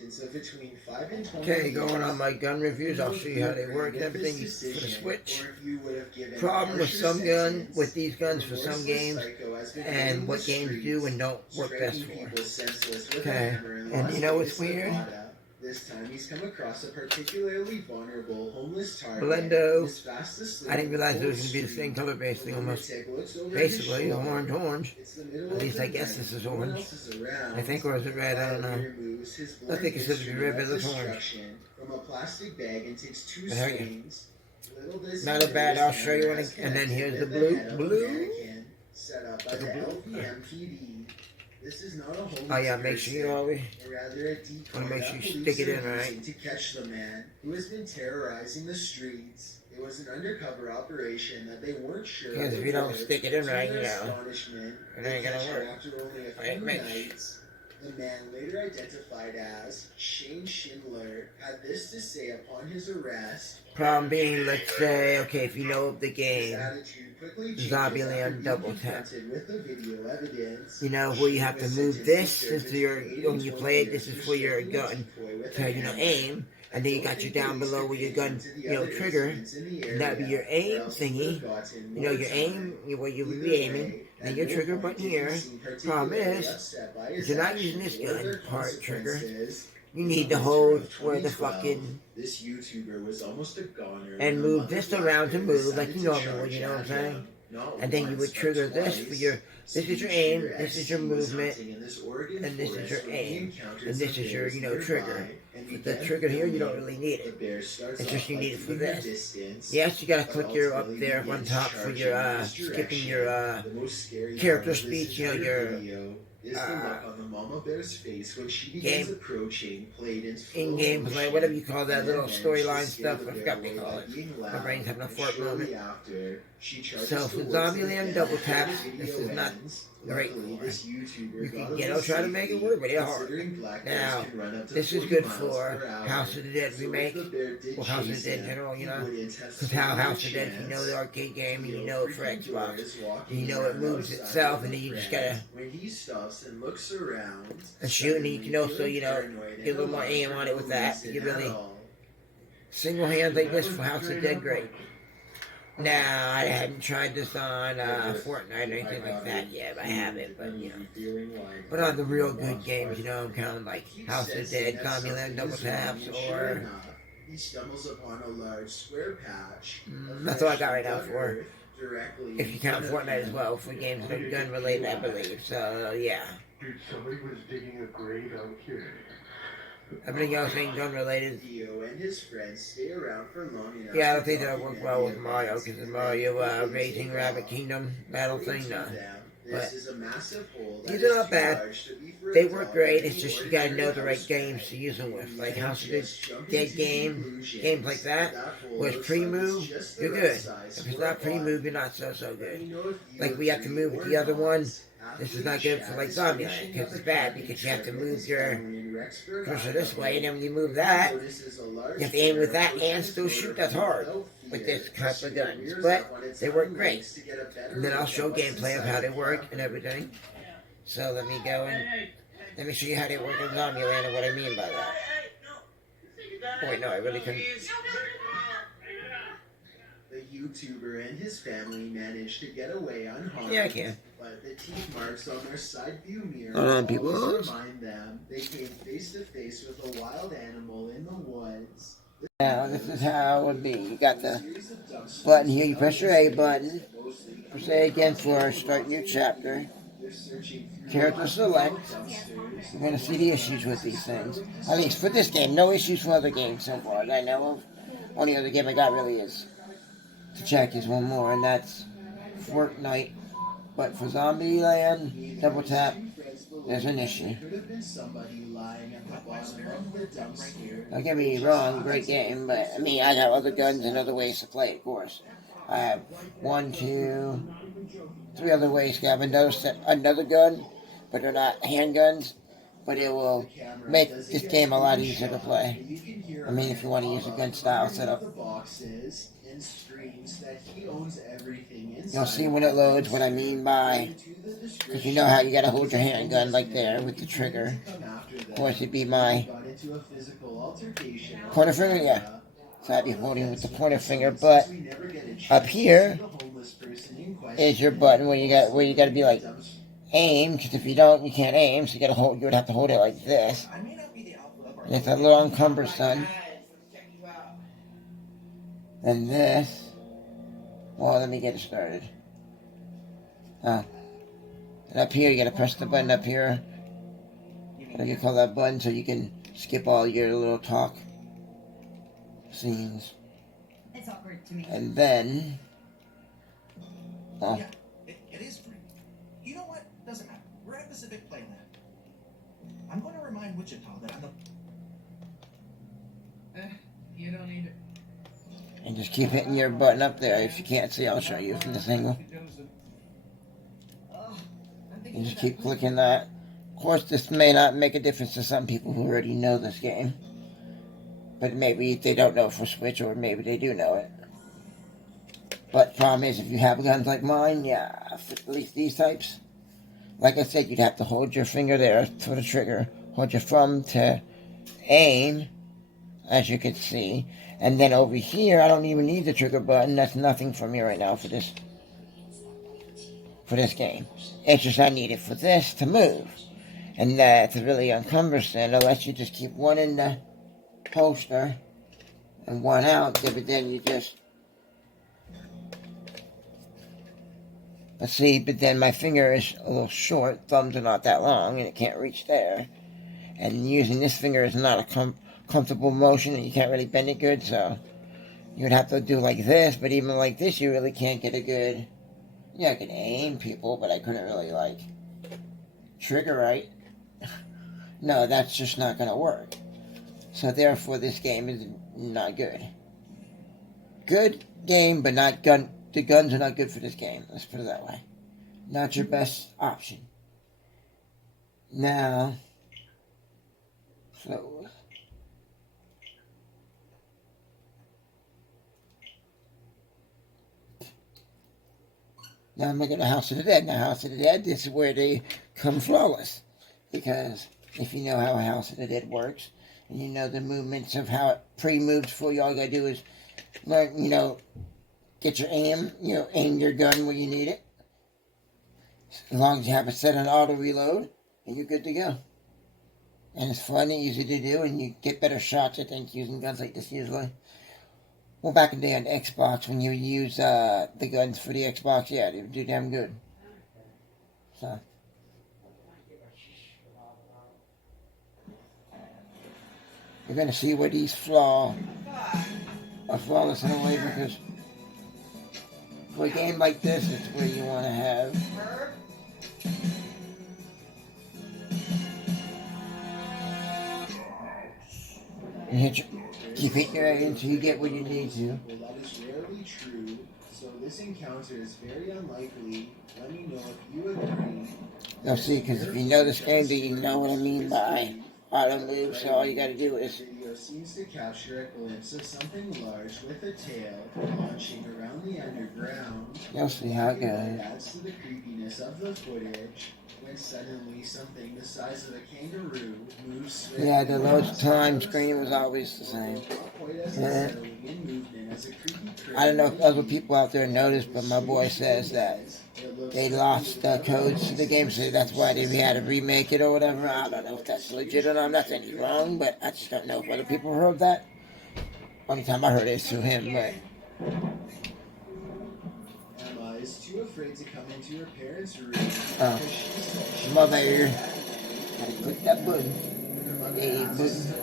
Of between 5 and 20 Okay, going on my gun reviews, I'll show you how they work and everything for the Switch. Problem with some gun, with these guns for some games, and what games do and don't work best for. Okay, and you know what's weird? This time he's come across a particularly vulnerable homeless target. Blendo. I didn't realize it was going to be the same color basically, almost. Basically, orange. At least I guess this is orange. I think, or is it red? I don't know. I think it should be red, but it's orange. From a plastic bag and takes two strings. Not a bad. I'll show you one. And then here's the blue. Set up by the LVMPD. This is not a homeless oh yeah, make sure you always want to make sure you stick it in right. To catch the man who has been terrorizing the streets. It was an undercover operation that they weren't sure. Because if you don't stick it in right, you know, it ain't gonna work. Right, Mitch. The man, later identified as Shane Schindler, had this to say upon his arrest. Problem being, let's say, okay, if you know of the game, Zombieland Double Tap. You know, where you have to move this into your, when you play it, this is for your gun to, you know, aim. And then you got your down below with your gun, you know, trigger. And that'd be your aim thingy. You know, your aim, where you would be aiming. And your trigger button here. Problem is, if you're not using this gun part trigger, you need to hold where the fucking and move this around to move like you normally would, you know what I'm saying? And then you would trigger this for your, this is your aim, this is your movement, and this is your aim, and this is your, you know, trigger. But the trigger here, you don't really need it. It's just you need it for this. Yes, you gotta click your up there on top for your, skipping your, character speech, you know, your, in-game play, whatever you call that little storyline stuff. I forgot what you call it. My brain's having a fart moment. So for Zombieland Double Tap, this is not great. You can, you know, try to make it work, but it's hard. Now, this is good for House of the Dead remake, or House of the Dead in general, you know, because how House of the Dead, if you know the arcade game, and you know it for Xbox, and you know it moves itself, and then you just gotta and shoot, and you can also, you know, get a little more aim on it with that. You really single hand like this for House of the Dead, great. Now, I hadn't tried this on Fortnite or anything like that yet. I haven't, but, you know. But on the real good games, you know, kind of like House of the Dead, Zombieland Double Taps, or... That's all I got right now for... If you count Fortnite as well, for games that are gun-related, I believe. So, yeah. Dude, somebody was digging a grave out here. Everything else ain't gun-related. Yeah, I don't think that'll work well with Mario, because the Mario Raising Rabbit Kingdom battle thing, no. But these are not bad. They work great, it's just you gotta know the right games to use them with. Like House of the Dead game, games like that, where it's pre-move, you're good. If it's not pre-move, you're not so good. Like we have to move with the other one. This is not good for like Zombieland, because it's bad, because you have to move your cursor this way, and then when you move that, you have to aim with that and still shoot. That's hard with this type of guns, but they work great. And then I'll show gameplay of how they work and everything. So let me go and let me show you how they work with Zombieland and what I mean by that. Oh wait, no, I really couldn't. The YouTuber and his family managed to get away unharmed. Yeah, I can. But the teeth marks on their side view mirror hold on, people. remind them they came face to face with a wild animal in the woods. Now, this is how it would be. You got the button here. You press your A button. Press A again for start new chapter. Character select. You're going to see the issues with these things. At least for this game. No issues for other games so far that I know of. Only other game I got really is to check is one more, and that's Fortnite. But for Zombieland Double Tap, there's an issue. Don't get me wrong, great game, but I mean, I have other guns and other ways to play, of course. I have 1, 2, 3 other ways to have another gun, but they're not handguns. But it will make this game a lot easier to play. I mean, if you want to use a gun style setup. and screams that he owns everything inside. You'll see when it loads what I mean by, because you know how you gotta hold your handgun like there with the trigger. Of course, it'd be my pointer finger, yeah. So I'd be holding with the pointer finger, but up here is your button where you gotta be like aim, because if you don't, you can't aim, so you would have to hold it like this. And it's a little cumbersome. And this, well, let me get it started. And up here, you gotta press the button up here. What do you call that button? So you can skip all your little talk scenes. It's awkward to me. And then, Yeah, it is free. You know what? Doesn't matter. We're at Pacific Playland. I'm going to remind Wichita that I'm the... You don't need it. and just keep hitting your button up there. If you can't see, I'll show you from this angle. You just keep clicking that. Of course, this may not make a difference to some people who already know this game. But maybe they don't know for Switch, or maybe they do know it. But the problem is, if you have guns like mine, yeah, for at least these types, like I said, you'd have to hold your finger there for the trigger, hold your thumb to aim, as you can see, and then over here, I don't even need the trigger button. That's nothing for me right now for this game. It's just I need it for this to move, and that's really uncumbersome unless you just keep one in the holster and one out, but then you just, let's see, but then my finger is a little short, thumbs are not that long, and it can't reach there, and using this finger is not a comfortable motion, and you can't really bend it good, so you would have to do like this, but even like this, you really can't get a good, yeah, I can aim people, but I couldn't really, like, trigger right. No, that's just not going to work. So therefore, this game is not good. Good game, but not gun. The guns are not good for this game. Let's put it that way. Not your best option. Now, so now I'm making a House of the Dead. Now, House of the Dead, this is where they come flawless, because if you know how a House of the Dead works, and you know the movements of how it pre-moves for you, all you gotta do is learn, get your aim, aim your gun where you need it. As long as you have it set on auto reload, and you're good to go. And it's fun and easy to do, and you get better shots, I think, using guns like this usually. Well, back in the day on Xbox, when you use the guns for the Xbox, yeah, they would do damn good. So. You're going to see where these are flawless in a way, because for a game like this, it's where you want to have keep hitting your head until you get what you need to. Well, that is rarely true, so this encounter is very unlikely. Let me know if you agree. You'll see, because if you know this game, then you know what I mean by auto move, so all you gotta do is... The video seems to capture a glimpse of something large with a tail launching around the underground. You'll see how it goes. It adds to the creepiness of the footage when suddenly something the size of a kangaroo moves swiftly. Yeah, the load time screen was always the same. I don't know if other people out there noticed, but my boy says that they lost codes to the game, so that's why they had to remake it or whatever. I don't know if that's legit or not. I'm not saying he's wrong, but I just don't know if other people heard that. Only time I heard it is through him, but... Emma is too afraid to come into her parents' room. Mother, gotta click that button. Hey, button.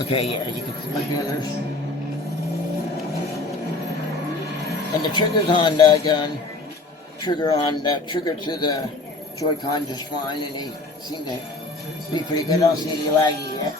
Okay, yeah, you can see my gunners. And the trigger's on the gun. Trigger to the Joy-Con just fine, and they seem to be pretty good. I don't see any laggy yet.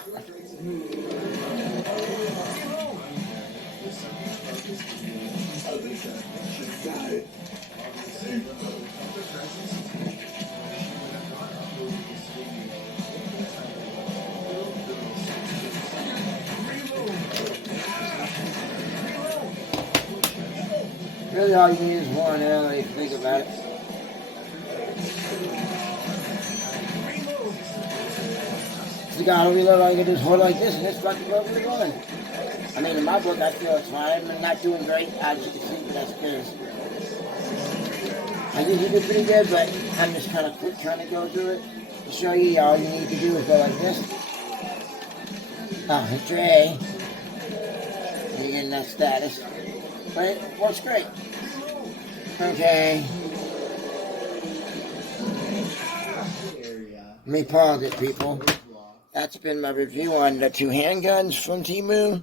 Really all you need is one, if you think about it. The guy will reload, all you gotta do is hold like this and it's fucking over the gun. I mean, in my book, I feel it's fine. I'm not doing great, as you can see, but that's because I usually do pretty good, but I'm just kind of quick trying to go through it. To show you, all you need to do is go like this. Hit J. And you get in that status. But it works great. Okay. Let me pause it, people. That's been my review on the 2 handguns from Temu.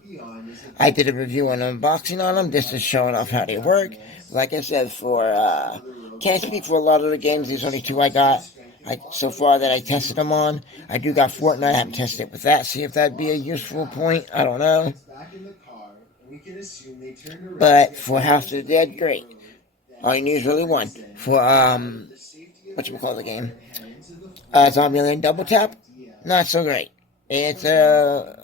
I did a review on unboxing on them. This is showing off how they work. Like I said, can't speak for a lot of the games. There's only 2 I got so far that I tested them on. I do got Fortnite. I haven't tested it with that. See if that'd be a useful point. I don't know. But for House of the Dead, great. All you need is really one. For, whatchamacallit the game? Zombieland Double Tap? Not so great. It's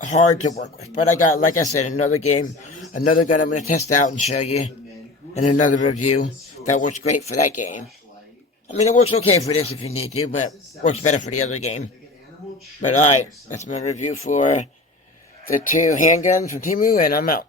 hard to work with. But I got, like I said, another game, another gun I'm going to test out and show you. And another review that works great for that game. I mean, it works okay for this if you need to, but works better for the other game. But alright, that's my review for the 2 handguns from Temu, and I'm out.